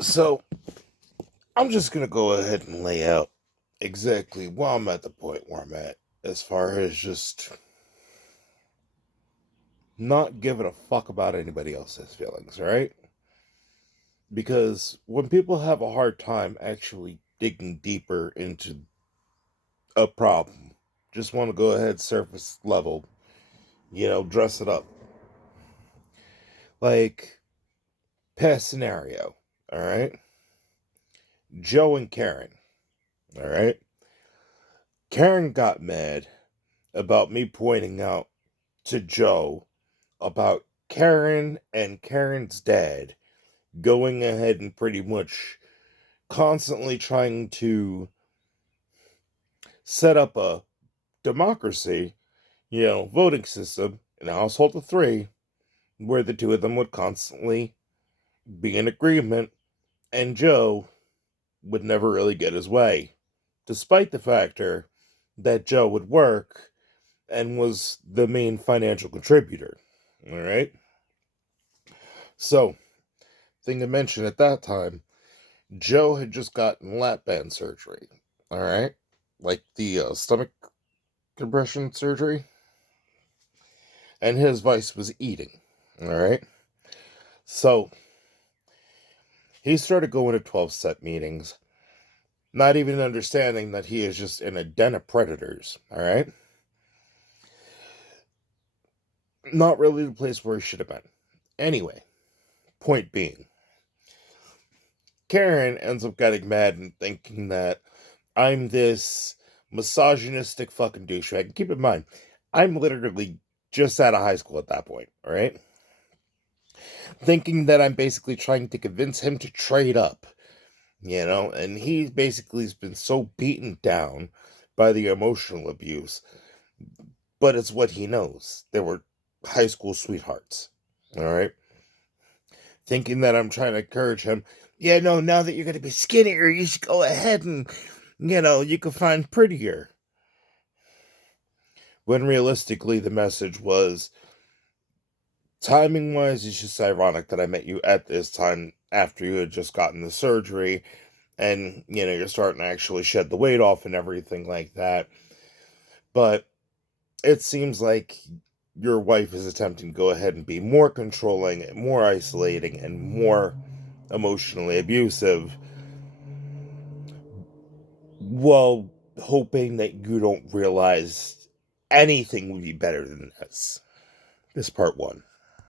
So, I'm just gonna go ahead and lay out exactly why I'm at the point where I'm at, as far as just not giving a fuck about anybody else's feelings, right? Because when people have a hard time actually digging deeper into a problem, just want to go ahead surface level, dress it up. Like, past scenario, all right? Joe and Karen, all right? Karen got mad about me pointing out to Joe about Karen and Karen's dad going ahead and pretty much constantly trying to set up a democracy, voting system in a household of three, where the two of them would constantly be in agreement, and Joe would never really get his way, despite the factor that Joe would work and was the main financial contributor. All right. So, thing to mention at that time, Joe had just gotten lap band surgery. All right. Like the stomach compression surgery. And his vice was eating. All right. So, he started going to 12 step meetings, not even understanding that he is just in a den of predators. All right. Not really the place where he should have been. Anyway, point being, Karen ends up getting mad and thinking that I'm this misogynistic fucking douchebag. And keep in mind, I'm literally just out of high school at that point, all right? Thinking that I'm basically trying to convince him to trade up, and he basically has been so beaten down by the emotional abuse, but it's what he knows. They were high school sweethearts, all right? Thinking that I'm trying to encourage him. Yeah, no, now that you're going to be skinnier, you should go ahead and, you can find prettier. When realistically, the message was timing wise, it's just ironic that I met you at this time after you had just gotten the surgery and, you're starting to actually shed the weight off and everything like that. But it seems like your wife is attempting to go ahead and be more controlling, more isolating, and more emotionally abusive while hoping that you don't realize anything would be better than this. This part one.